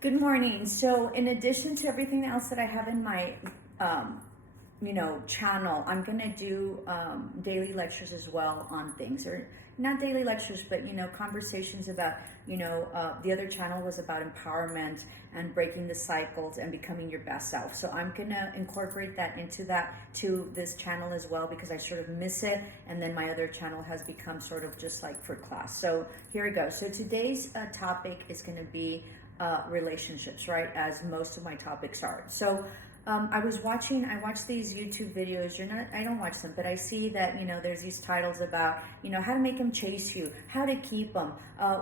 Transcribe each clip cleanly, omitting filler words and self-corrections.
Good morning. So, in addition to everything else that I have in my, channel, I'm gonna do daily lectures as well on things, or not daily lectures, but conversations about, the other channel was about empowerment and breaking the cycles and becoming your best self. So I'm gonna incorporate that into that to this channel as well because I sort of miss it, and then my other channel has become sort of just like for class. So here we go. So today's topic is gonna be relationships, right? As most of my topics are. So I watched these YouTube videos. I don't watch them, but I see that, there's these titles about, how to make them chase you, how to keep them,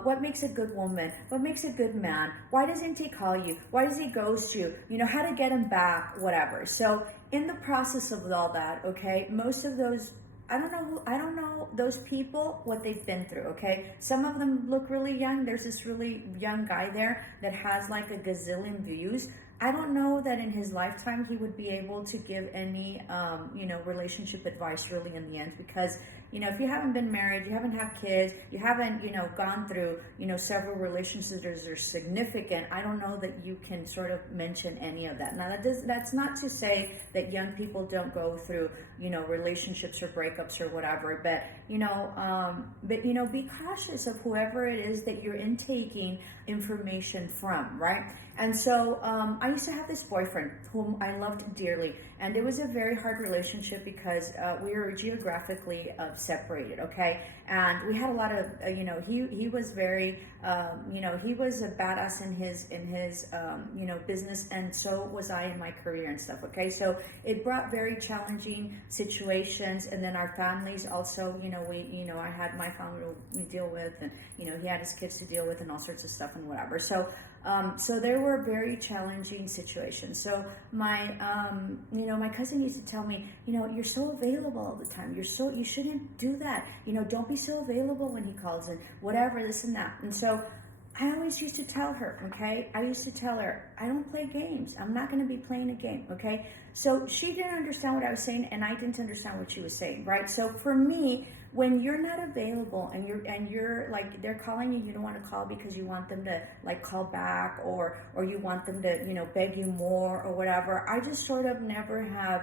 what makes a good woman, what makes a good man, why doesn't he call you, why does he ghost you, how to get him back, whatever. So in the process of all that, okay, most of those I don't know those people, what they've been through, okay? Some of them look really young. There's this really young guy there that has like a gazillion views. I don't know that in his lifetime he would be able to give any, relationship advice really in the end because, if you haven't been married, you haven't had kids, you haven't, gone through, several relationships that are significant, I don't know that you can sort of mention any of that. Now, that's not to say that young people don't go through, relationships or breakups or whatever, but, be cautious of whoever it is that you're intaking information from, right? And so I used to have this boyfriend whom I loved dearly, and it was a very hard relationship because we were geographically separated, okay? And we had a lot of, he was very, he was a badass in his business, and so was I in my career and stuff, okay? So it brought very challenging situations, and then our families also, I had my family to deal with, and he had his kids to deal with, and all sorts of stuff and whatever. So there were very challenging situations. So my cousin used to tell me, you're so available all the time. You shouldn't do that. Don't be so available when he calls and whatever, this and that. And so I always used to tell her, okay? I used to tell her, I don't play games. I'm not going to be playing a game, okay? So she didn't understand what I was saying, and I didn't understand what she was saying, right? So for me, when you're not available and you're like they're calling you, you don't want to call because you want them to like call back or you want them to beg you more or whatever. I just sort of never have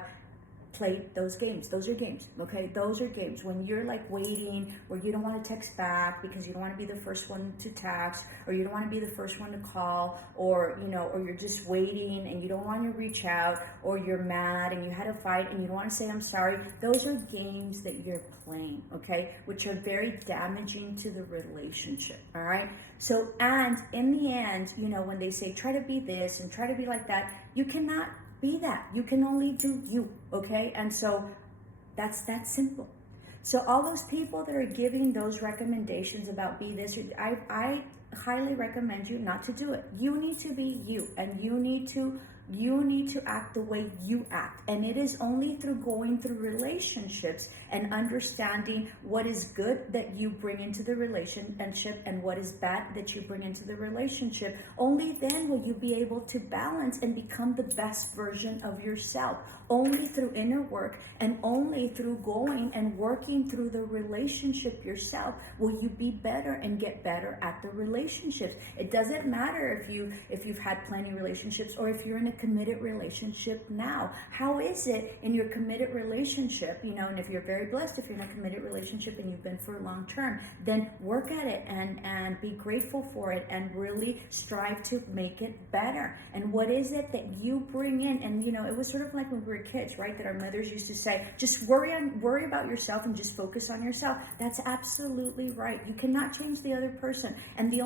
played those games. Those are games, okay? Those are games. When you're like waiting, or you don't want to text back because you don't want to be the first one to text, or you don't want to be the first one to call, or or you're just waiting and you don't want to reach out, or you're mad and you had a fight and you don't want to say I'm sorry. Those are games that you're playing, okay? Which are very damaging to the relationship, all right? So, and in the end, when they say try to be this and try to be like that, you cannot be that. You can only do you, okay? And so that's that simple. So all those people that are giving those recommendations about be this, I highly recommend you not to do it. You need to be you, and you need to act the way you act. And it is only through going through relationships and understanding what is good that you bring into the relationship and what is bad that you bring into the relationship. Only then will you be able to balance and become the best version of yourself. Only through inner work and only through going and working through the relationship yourself will you be better and get better at the relationships. It doesn't matter if you've had plenty relationships or if you're in a committed relationship now. How is it in your committed relationship, and if you're very blessed, if you're in a committed relationship and you've been for a long term, then work at it and be grateful for it and really strive to make it better. And what is it that you bring in? And it was sort of like when we were kids, right, that our mothers used to say, just worry about yourself and just focus on yourself. That's absolutely right. You cannot change the other person, and the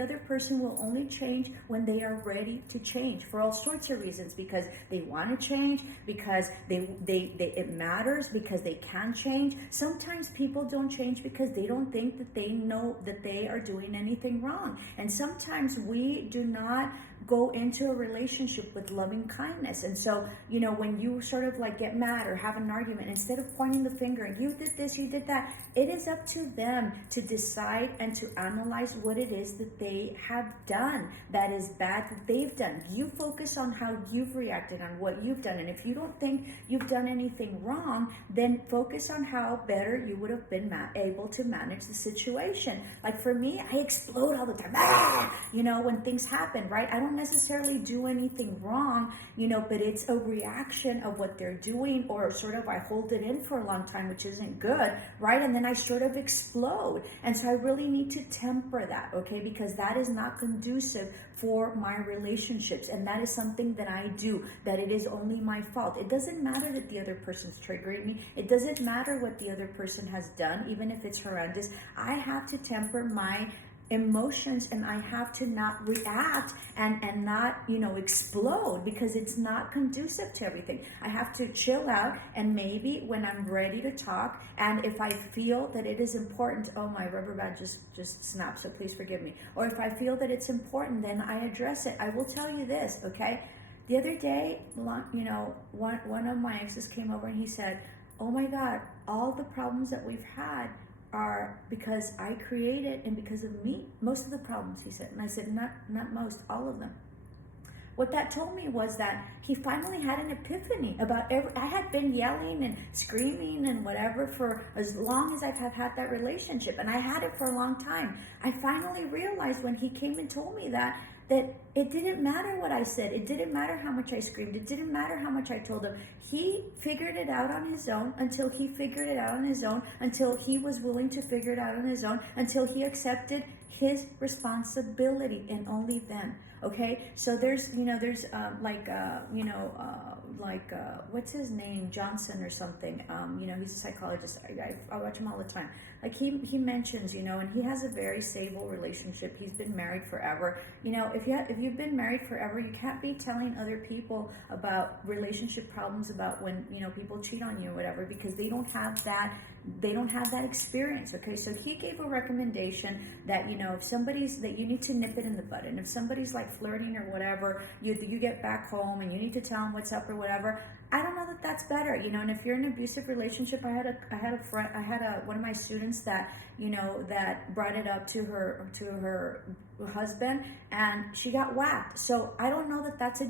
other person will only change when they are ready to change for all sorts of reasons, because they want to change, because it matters, because they can change. Sometimes people don't change because they don't think that they know that they are doing anything wrong. And sometimes we do not go into a relationship with loving kindness. And so, when you sort of like get mad or have an argument, instead of pointing the finger and you did this, you did that, it is up to them to decide and to analyze what it is that they have done that is bad that they've done. You focus on how you've reacted, on what you've done. And if you don't think you've done anything wrong, then focus on how better you would have been able to manage the situation. Like for me, I explode all the time. When things happen, right? I don't necessarily do anything wrong, but it's a reaction of what they're doing, or sort of I hold it in for a long time, which isn't good, right? And then I sort of explode. And so I really need to temper that, okay? Because that is not conducive for my relationships. And that is something that I do, that it is only my fault. It doesn't matter that the other person's triggering me. It doesn't matter what the other person has done, even if it's horrendous. I have to temper my emotions, and I have to not react and not explode, because it's not conducive to everything. I have to chill out, and maybe when I'm ready to talk, and if I feel that it is important, oh, my rubber band just snapped, so please forgive me, or if I feel that it's important, then I address it. I will tell you this, okay? The other day, one of my exes came over and he said, oh my God, all the problems that we've had are because I created, and because of me. Most of the problems, he said. And I said, not most, all of them. What that told me was that he finally had an epiphany about I had been yelling and screaming and whatever for as long as I've had that relationship, and I had it for a long time. I finally realized when he came and told me that it didn't matter what I said. It didn't matter how much I screamed. It didn't matter how much I told him. He figured it out on his own until he figured it out on his own, until he was willing to figure it out on his own, until he accepted his responsibility, and only then. Okay, so there's what's his name, Johnson or something. He's a psychologist. I watch him all the time. Like he mentions, and he has a very stable relationship. He's been married forever. If you've been married forever, you can't be telling other people about relationship problems, about when people cheat on you or whatever, because they don't have that experience. Okay, so he gave a recommendation that if somebody's, that you need to nip it in the bud, and if somebody's like flirting or whatever, you get back home and you need to tell them what's up or whatever. I don't know that that's better, and if you're in an abusive relationship, I had a friend, one of my students that that brought it up to her husband, and she got whacked. So I don't know that that's a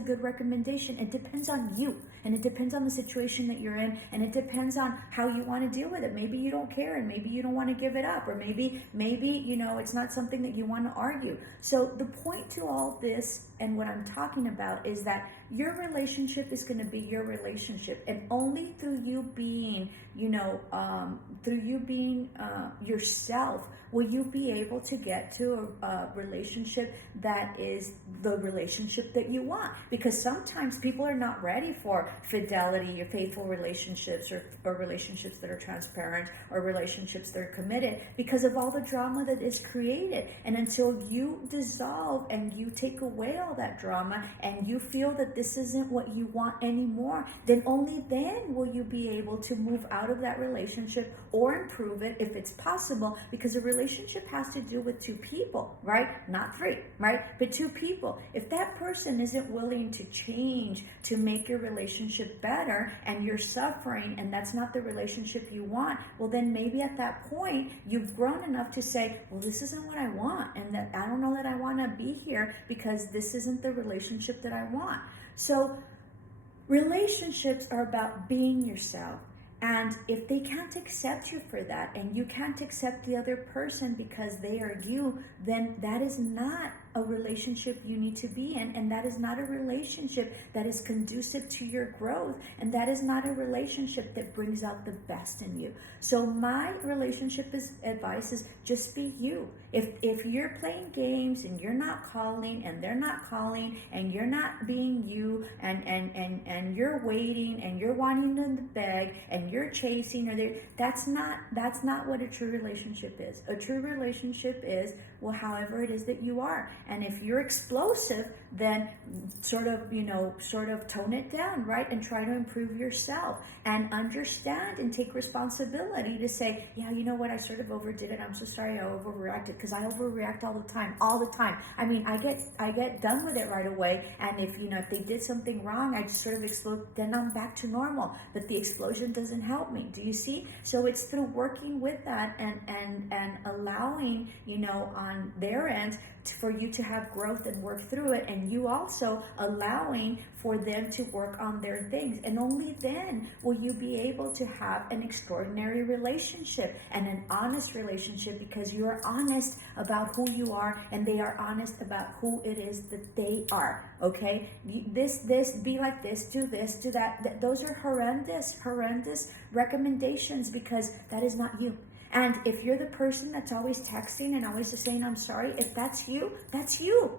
good recommendation. It depends on you, and it depends on the situation that you're in, and it depends on how you want to deal with it. Maybe you don't care, and maybe you don't want to give it up, or maybe it's not something that you want to argue. So the point to all this, and what I'm talking about, is that your relationship is going to be your relationship, and only through you being yourself will you be able to get to a relationship that is the relationship that you want. Because sometimes people are not ready for fidelity or faithful relationships, or relationships that are transparent, or relationships that are committed, because of all the drama that is created. And until you dissolve and you take away all that drama, and you feel that this isn't what you want anymore, then only then will you be able to move out of that relationship or improve it if it's possible, because a relationship has to do with two people, right? Not three, right? But two people. If that person isn't willing to change to make your relationship better, and you're suffering, and that's not the relationship you want, well, then maybe at that point you've grown enough to say, well, this isn't what I want, and that I don't know that I want to be here, because this isn't the relationship that I want. So relationships are about being yourself. And if they can't accept you for that, and you can't accept the other person because they are you, then that is not a relationship you need to be in, and that is not a relationship that is conducive to your growth, and that is not a relationship that brings out the best in you. So my relationship advice is just be you. If you're playing games and you're not calling, and they're not calling, and you're not being you, and you're waiting, and you're wanting them to beg, and you're chasing, that's not what a true relationship is. A true relationship is, well, however it is that you are. And if you're explosive, then sort of tone it down, right? And try to improve yourself, and understand and take responsibility to say, yeah, you know what, I sort of overdid it. I'm so sorry I overreacted, because I overreact all the time. I mean, I get done with it right away. And if they did something wrong, I just sort of explode, then I'm back to normal. But the explosion doesn't help me. Do you see? So it's through working with that, and allowing, on their end for you to have growth and work through it, and you also allowing for them to work on their things. And only then will you be able to have an extraordinary relationship and an honest relationship, because you are honest about who you are and they are honest about who it is that they are. Okay, this, be like this, do that. Those are horrendous recommendations, because that is not you. And if you're the person that's always texting and always just saying, I'm sorry, if that's you, that's you.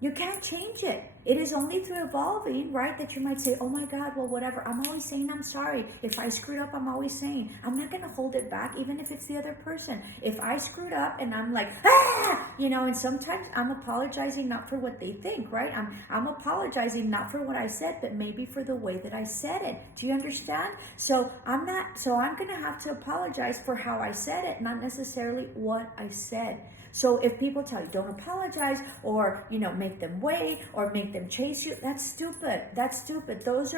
You can't change it. It is only through evolving, right, that you might say, oh my God, well, whatever. I'm always saying I'm sorry. If I screwed up, I'm always saying. I'm not going to hold it back, even if it's the other person. If I screwed up and I'm like, and sometimes I'm apologizing not for what they think, right? I'm apologizing not for what I said, but maybe for the way that I said it. Do you understand? So I'm going to have to apologize for how I said it, not necessarily what I said. So if people tell you don't apologize, or make them wait, or make them chase you, that's stupid. Those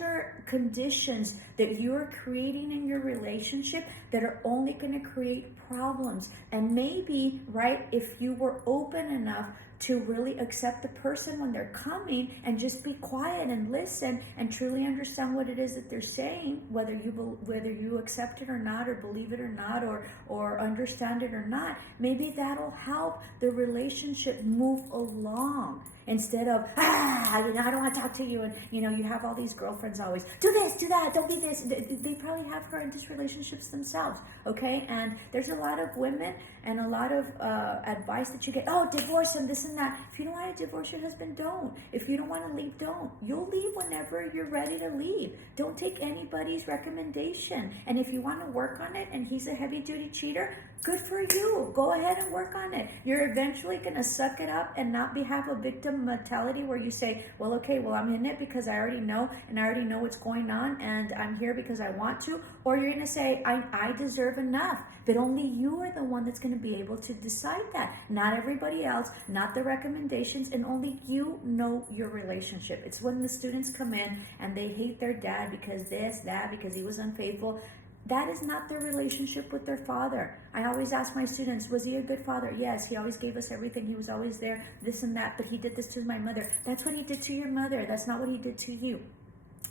are conditions that you are creating in your relationship that are only going to create problems. And maybe, right, if you were open enough to really accept the person when they're coming and just be quiet and listen and truly understand what it is that they're saying, whether you accept it or not, or believe it or not, or understand it or not, maybe that'll help the relationship move along. Instead of, I don't want to talk to you. And, you have all these girlfriends always, do this, do that, don't be this. They probably have horrendous relationships themselves, okay? And there's a lot of women and a lot of advice that you get, divorce him, this and that. If you don't want to divorce your husband, don't. If you don't want to leave, don't. You'll leave whenever you're ready to leave. Don't take anybody's recommendation. And if you want to work on it and he's a heavy-duty cheater, good for you. Go ahead and work on it. You're eventually going to suck it up and not have a victim mentality where you say, I'm in it because I already know, and I already know what's going on, and I'm here because I want to. Or you're going to say, I deserve enough. But only you are the one that's going to be able to decide that. Not everybody else, not the recommendations, and only you know your relationship. It's when the students come in and they hate their dad because because he was unfaithful. That is not their relationship with their father. I always ask my students, was he a good father? Yes, he always gave us everything. He was always there, this and that, but he did this to my mother. That's what he did to your mother. That's not what he did to you.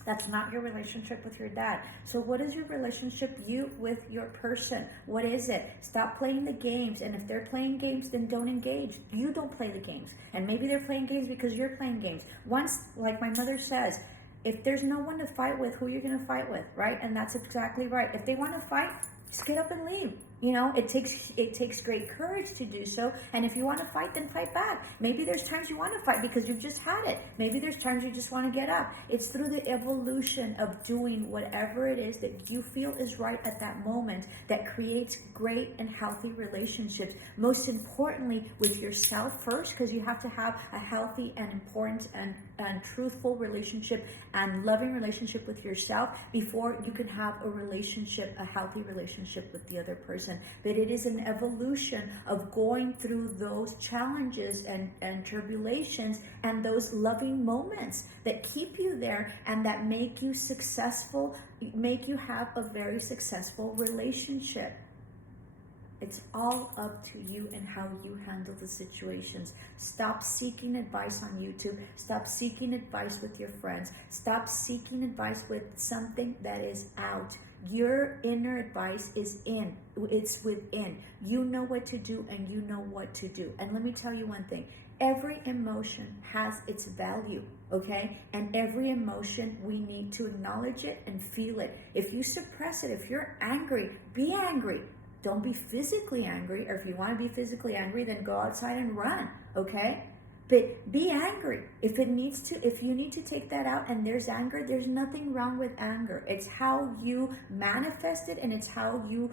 That's not your relationship with your dad. So what is your relationship with your person? What is it? Stop playing the games. And if they're playing games, then don't engage. You don't play the games. And maybe they're playing games because you're playing games. Once, like my mother says, if there's no one to fight with, who you're going to fight with, right? And that's exactly right. If they want to fight, just get up and leave. It takes great courage to do so. And if you want to fight, then fight back. Maybe there's times you want to fight because you've just had it. Maybe there's times you just want to get up. It's through the evolution of doing whatever it is that you feel is right at that moment that creates great and healthy relationships. Most importantly, with yourself first, because you have to have a healthy and important and truthful relationship and loving relationship with yourself before you can have a healthy relationship with the other person. But it is an evolution of going through those challenges and tribulations and those loving moments that keep you there and that make you successful, make you have a very successful relationship. It's all up to you and how you handle the situations. Stop seeking advice on YouTube. Stop seeking advice with your friends. Stop seeking advice with something that is out. Your inner advice is in. It's within. You know what to do and you know what to do. And let me tell you one thing. Every emotion has its value, okay? And every emotion, we need to acknowledge it and feel it. If you suppress it, if you're angry, be angry. Don't be physically angry, or if you want to be physically angry, then go outside and run, okay? But be angry. If you need to take that out and there's anger, there's nothing wrong with anger. It's how you manifest it and it's how you,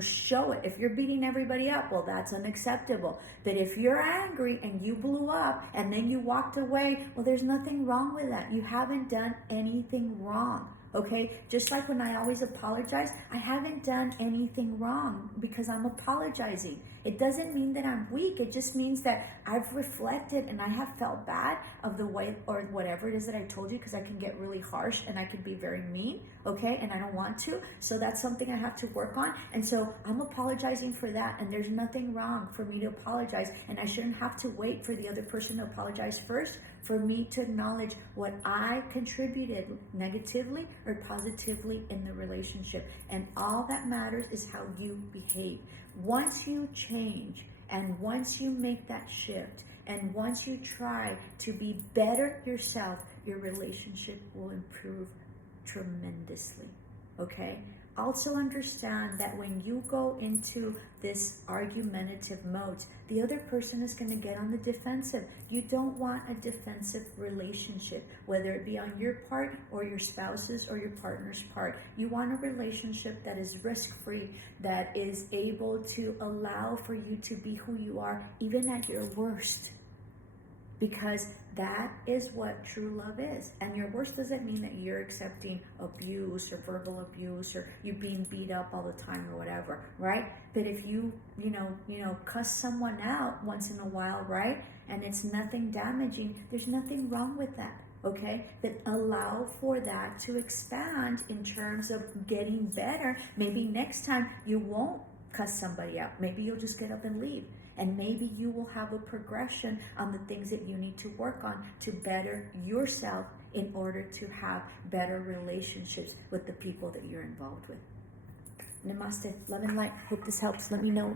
show it. If you're beating everybody up, well, that's unacceptable. But if you're angry and you blew up and then you walked away, well, there's nothing wrong with that. You haven't done anything wrong. Okay, just like when I always apologize, I haven't done anything wrong because I'm apologizing. It doesn't mean that I'm weak. It just means that I've reflected and I have felt bad of the way or whatever it is that I told you, because I can get really harsh and I can be very mean, okay? And I don't want to. So that's something I have to work on. And so I'm apologizing for that. And there's nothing wrong for me to apologize. And I shouldn't have to wait for the other person to apologize first for me to acknowledge what I contributed negatively or positively in the relationship. And all that matters is how you behave. Once you change and once you make that shift and once you try to be better yourself, your relationship will improve tremendously. Okay? Also understand that when you go into this argumentative mode, the other person is going to get on the defensive. You don't want a defensive relationship, whether it be on your part or your spouse's or your partner's part. You want a relationship that is risk-free, that is able to allow for you to be who you are, even at your worst. Because that is what true love is. And your worst doesn't mean that you're accepting abuse or verbal abuse or you being beat up all the time or whatever, right? But if you cuss someone out once in a while, right? And it's nothing damaging, there's nothing wrong with that, okay? But allow for that to expand in terms of getting better. Maybe next time you won't cuss somebody out. Maybe you'll just get up and leave. And maybe you will have a progression on the things that you need to work on to better yourself in order to have better relationships with the people that you're involved with. Namaste. Love and light. Hope this helps. Let me know.